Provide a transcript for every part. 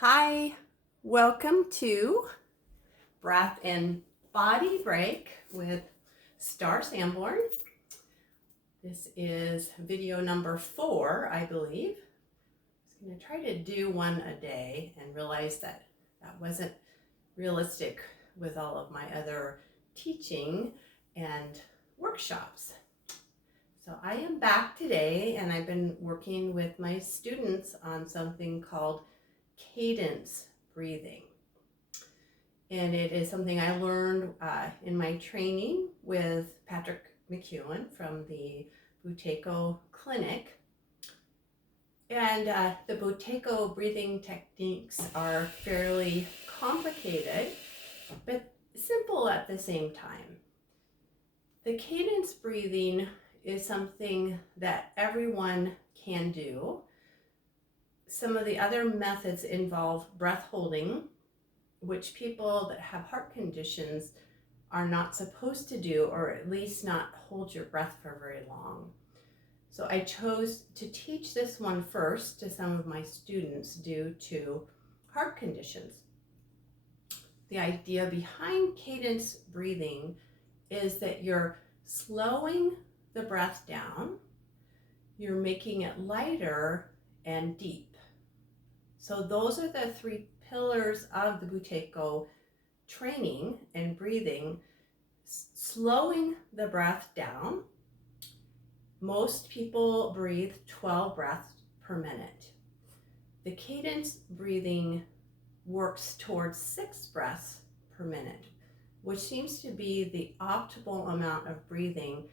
Hi, welcome to Breath and Body Break with Starr Sanborn. This is video number 4, I believe. I was going to try to do one a day and realize that wasn't realistic with all of my other teaching and workshops. So I am back today, and I've been working with my students on something called cadence breathing. And it is something I learned in my training with Patrick McEwen from the Buteyko Clinic. And the Buteyko breathing techniques are fairly complicated, but simple at the same time. The cadence breathing is something that everyone can do. Some of the other methods involve breath holding, which people that have heart conditions are not supposed to do, or at least not hold your breath for very long. So I chose to teach this one first to some of my students due to heart conditions. The idea behind cadence breathing is that you're slowing the breath down, you're making it lighter and deep. So those are the 3 pillars of the Buteyko training and breathing. Slowing the breath down. Most people breathe 12 breaths per minute. The cadence breathing works towards 6 breaths per minute, which seems to be the optimal amount of breathing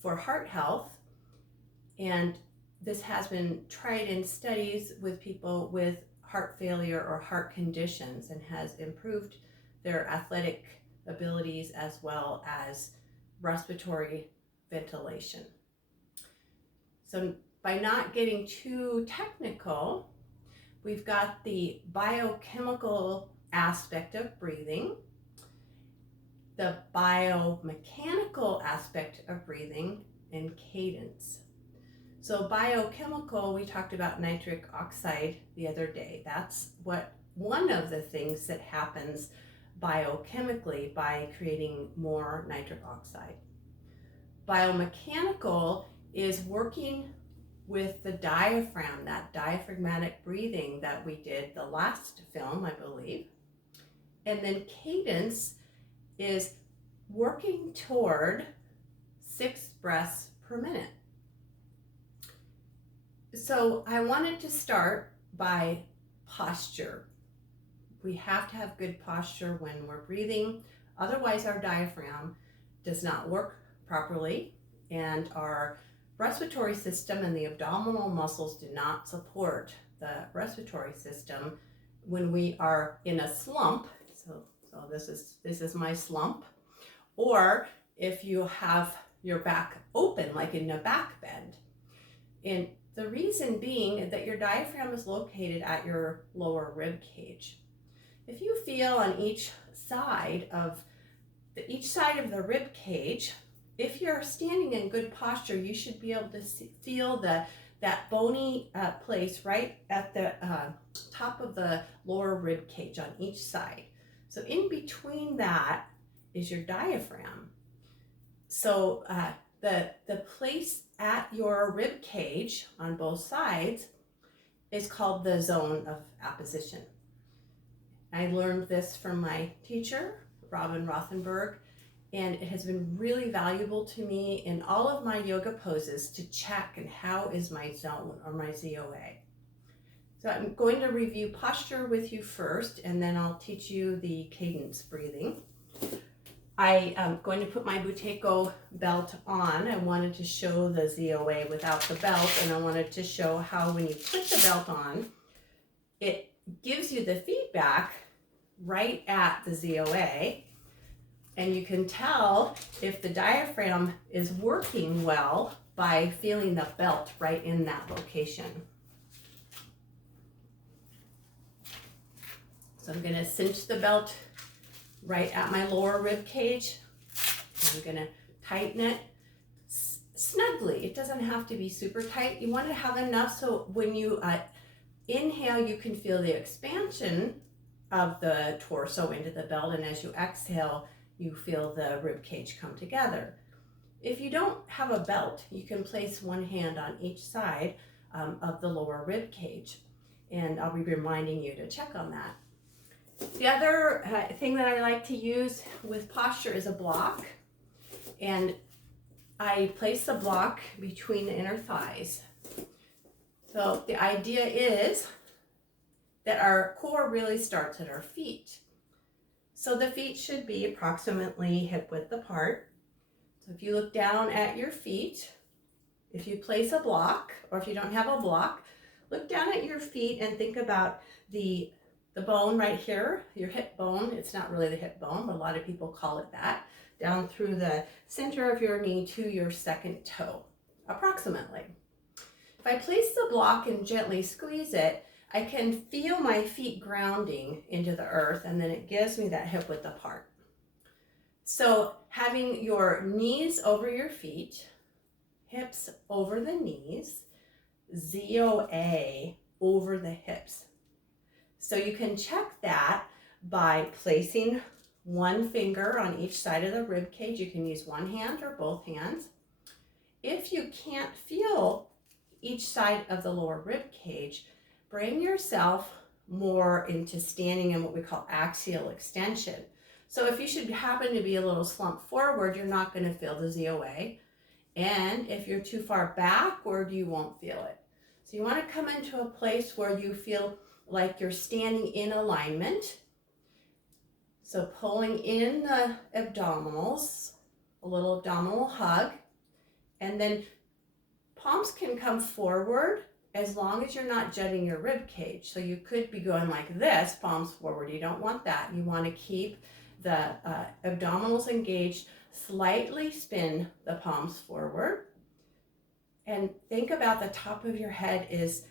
for heart health. And this has been tried in studies with people with heart failure or heart conditions and has improved their athletic abilities as well as respiratory ventilation. So by not getting too technical, we've got the biochemical aspect of breathing, the biomechanical aspect of breathing, and cadence. So biochemical, we talked about nitric oxide the other day. That's one of the things that happens biochemically by creating more nitric oxide. Biomechanical is working with the diaphragm, that diaphragmatic breathing that we did the last film, I believe. And then cadence is working toward 6 breaths per minute. So I wanted to start by posture. We have to have good posture when we're breathing. Otherwise, our diaphragm does not work properly, and our respiratory system and the abdominal muscles do not support the respiratory system when we are in a slump. So this is my slump. Or if you have your back open, like in a back bend. And the reason being that your diaphragm is located at your lower rib cage. If you feel on each side of the rib cage, if you're standing in good posture, you should be able to feel that bony place right at the top of the lower rib cage on each side. So in between that is your diaphragm. So the place at your rib cage on both sides is called the zone of apposition. I learned this from my teacher, Robin Rothenberg, and it has been really valuable to me in all of my yoga poses to check and how is my zone or my ZOA. So I'm going to review posture with you first, and then I'll teach you the cadence breathing. I am going to put my Buteyko belt on. I wanted to show the ZOA without the belt, and I wanted to show how when you put the belt on, it gives you the feedback right at the ZOA, and you can tell if the diaphragm is working well by feeling the belt right in that location. So I'm going to cinch the belt right at my lower rib cage. I'm going to tighten it snugly. It doesn't have to be super tight. You want to have enough so when you inhale, you can feel the expansion of the torso into the belt, and as you exhale, you feel the rib cage come together. If you don't have a belt, you can place one hand on each side of the lower rib cage, and I'll be reminding you to check on that. The other thing that I like to use with posture is a block, and I place the block between the inner thighs. So the idea is that our core really starts at our feet. So the feet should be approximately hip width apart. So if you look down at your feet, if you place a block, or if you don't have a block, look down at your feet and think about the bone right here, your hip bone. It's not really the hip bone, but a lot of people call it that. Down through the center of your knee to your second toe, approximately. If I place the block and gently squeeze it, I can feel my feet grounding into the earth, and then it gives me that hip width apart. So having your knees over your feet, hips over the knees, ZOA over the hips. So you can check that by placing one finger on each side of the rib cage. You can use one hand or both hands. If you can't feel each side of the lower rib cage, bring yourself more into standing in what we call axial extension. So if you should happen to be a little slumped forward, you're not going to feel the ZOA. And if you're too far backward, you won't feel it. So you want to come into a place where you feel like you're standing in alignment. So pulling in the abdominals, a little abdominal hug, and then palms can come forward as long as you're not jutting your rib cage. So you could be going like this, palms forward. You don't want that. You want to keep the abdominals engaged, slightly spin the palms forward, and think about the top of your head is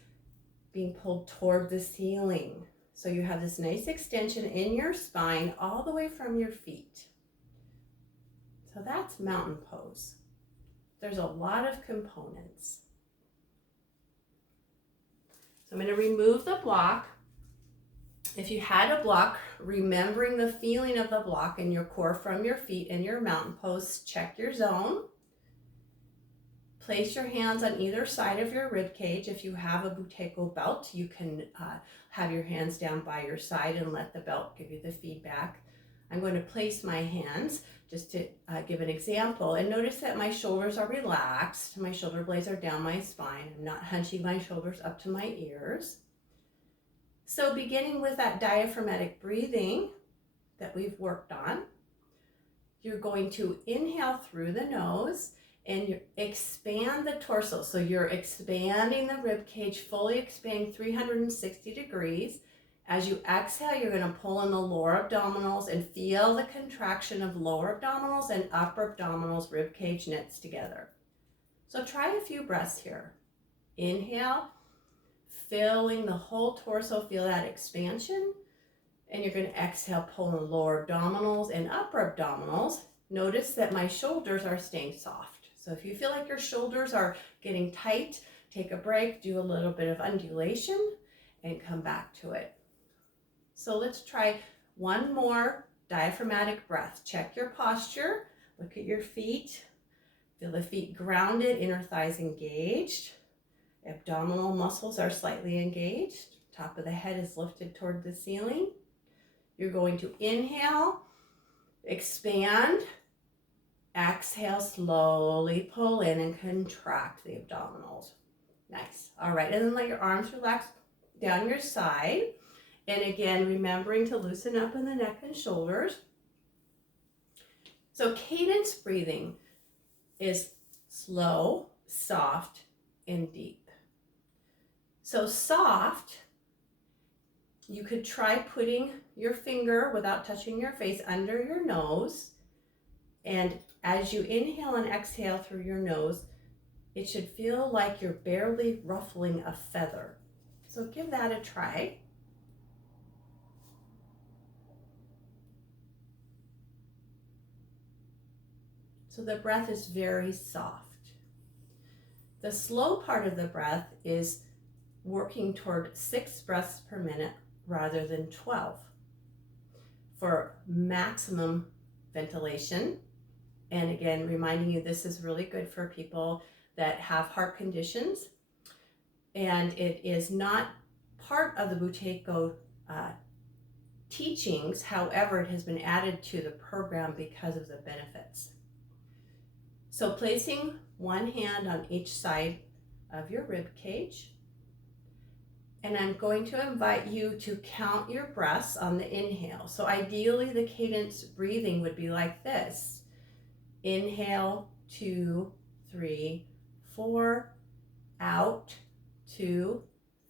being pulled toward the ceiling. So you have this nice extension in your spine all the way from your feet. So that's mountain pose. There's a lot of components. So I'm going to remove the block. If you had a block, remembering the feeling of the block in your core from your feet in your mountain pose, check your zone. Place your hands on either side of your rib cage. If you have a Buteyko belt, you can have your hands down by your side and let the belt give you the feedback. I'm going to place my hands just to give an example, and notice that my shoulders are relaxed. My shoulder blades are down my spine. I'm not hunching my shoulders up to my ears. So beginning with that diaphragmatic breathing that we've worked on, you're going to inhale through the nose and you expand the torso. So you're expanding the rib cage, fully expanding 360 degrees. As you exhale, you're going to pull in the lower abdominals and feel the contraction of lower abdominals and upper abdominals, rib cage knits together. So try a few breaths here. Inhale, filling the whole torso, feel that expansion. And you're going to exhale, pull in the lower abdominals and upper abdominals. Notice that my shoulders are staying soft. So if you feel like your shoulders are getting tight, take a break, do a little bit of undulation, and come back to it. So let's try one more diaphragmatic breath. Check your posture, look at your feet, feel the feet grounded, inner thighs engaged, abdominal muscles are slightly engaged, top of the head is lifted toward the ceiling. You're going to inhale, expand, exhale, slowly pull in and contract the abdominals. Nice. All right, and then let your arms relax down your side. And again, remembering to loosen up in the neck and shoulders. So cadence breathing is slow, soft, and deep. So soft, you could try putting your finger without touching your face under your nose. And as you inhale and exhale through your nose, it should feel like you're barely ruffling a feather. So give that a try. So the breath is very soft. The slow part of the breath is working toward 6 breaths per minute rather than 12 for maximum ventilation. And again, reminding you, this is really good for people that have heart conditions. And it is not part of the Buteyko teachings. However, it has been added to the program because of the benefits. So placing one hand on each side of your rib cage. And I'm going to invite you to count your breaths on the inhale. So ideally, the cadence breathing would be like this. Inhale, 2, 3, 4. Out, 2,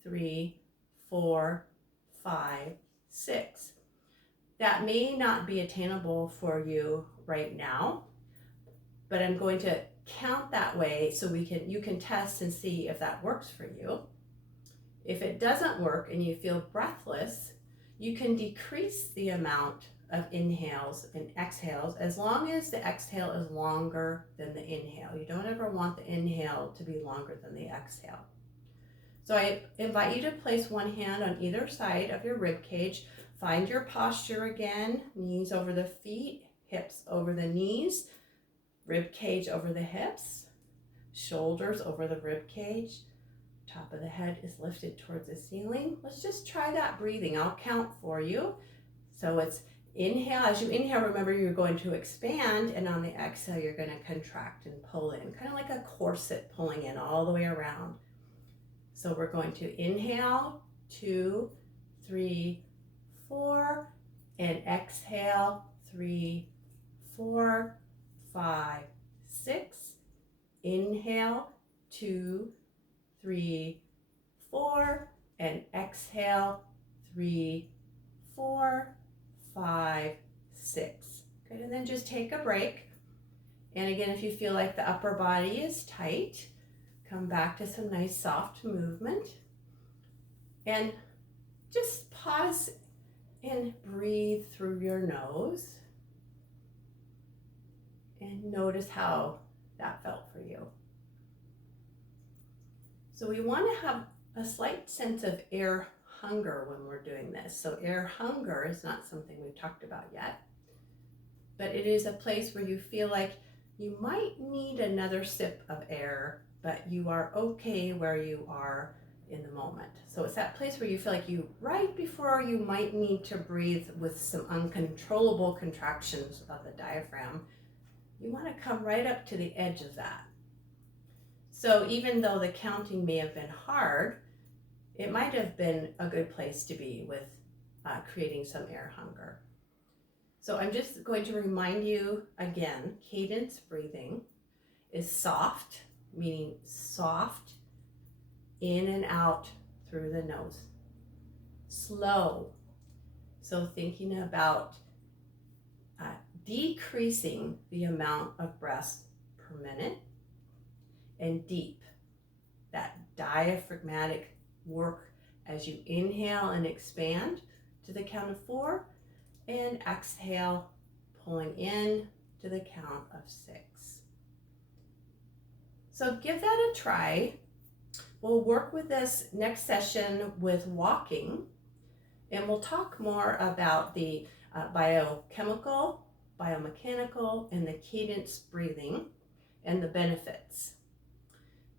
3, 4, 5, 6. That may not be attainable for you right now, but I'm going to count that way so you can test and see if that works for you. If it doesn't work and you feel breathless, you can decrease the amount of inhales and exhales as long as the exhale is longer than the inhale. You don't ever want the inhale to be longer than the exhale. So I invite you to place one hand on either side of your rib cage. Find your posture again, knees over the feet, hips over the knees, rib cage over the hips, shoulders over the rib cage. Top of the head is lifted towards the ceiling. Let's just try that breathing. I'll count for you. So it's inhale. As you inhale, remember you're going to expand, and on the exhale, you're going to contract and pull in, kind of like a corset pulling in all the way around. So we're going to inhale, 2, 3, 4, and exhale, 3, 4, 5, 6. Inhale, 2, 3, 4, and exhale, 3, 4, 5, 6. Good, and then just take a break. And again, if you feel like the upper body is tight, come back to some nice soft movement. And just pause and breathe through your nose. And notice how that felt for you. So we want to have a slight sense of air hunger when we're doing this. So air hunger is not something we've talked about yet, but it is a place where you feel like you might need another sip of air, but you are okay where you are in the moment. So it's that place where you feel like right before you might need to breathe with some uncontrollable contractions of the diaphragm, you want to come right up to the edge of that. So even though the counting may have been hard, it might have been a good place to be with creating some air hunger. So I'm just going to remind you again, cadence breathing is soft, meaning soft in and out through the nose. Slow, so thinking about decreasing the amount of breaths per minute. And deep, that diaphragmatic work as you inhale and expand to the count of 4, and exhale, pulling in to the count of 6. So give that a try. We'll work with this next session with walking, and we'll talk more about the biochemical, biomechanical, and the cadence breathing and the benefits.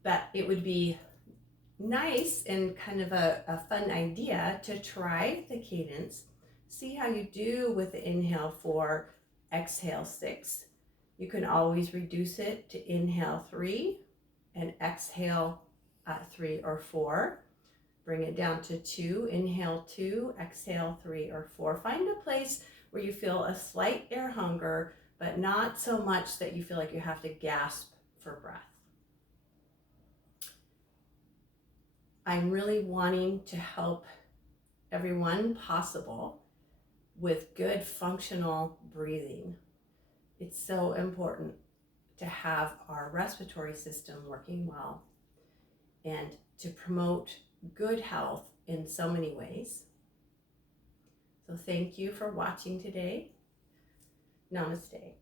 But it would be nice and kind of a fun idea to try the cadence, see how you do with the inhale 4, exhale 6. You can always reduce it to inhale 3 and exhale 3 or 4. Bring it down to 2, inhale 2, exhale 3 or 4. Find a place where you feel a slight air hunger, but not so much that you feel like you have to gasp for breath. I'm really wanting to help everyone possible with good functional breathing. It's so important to have our respiratory system working well and to promote good health in so many ways. So thank you for watching today. Namaste.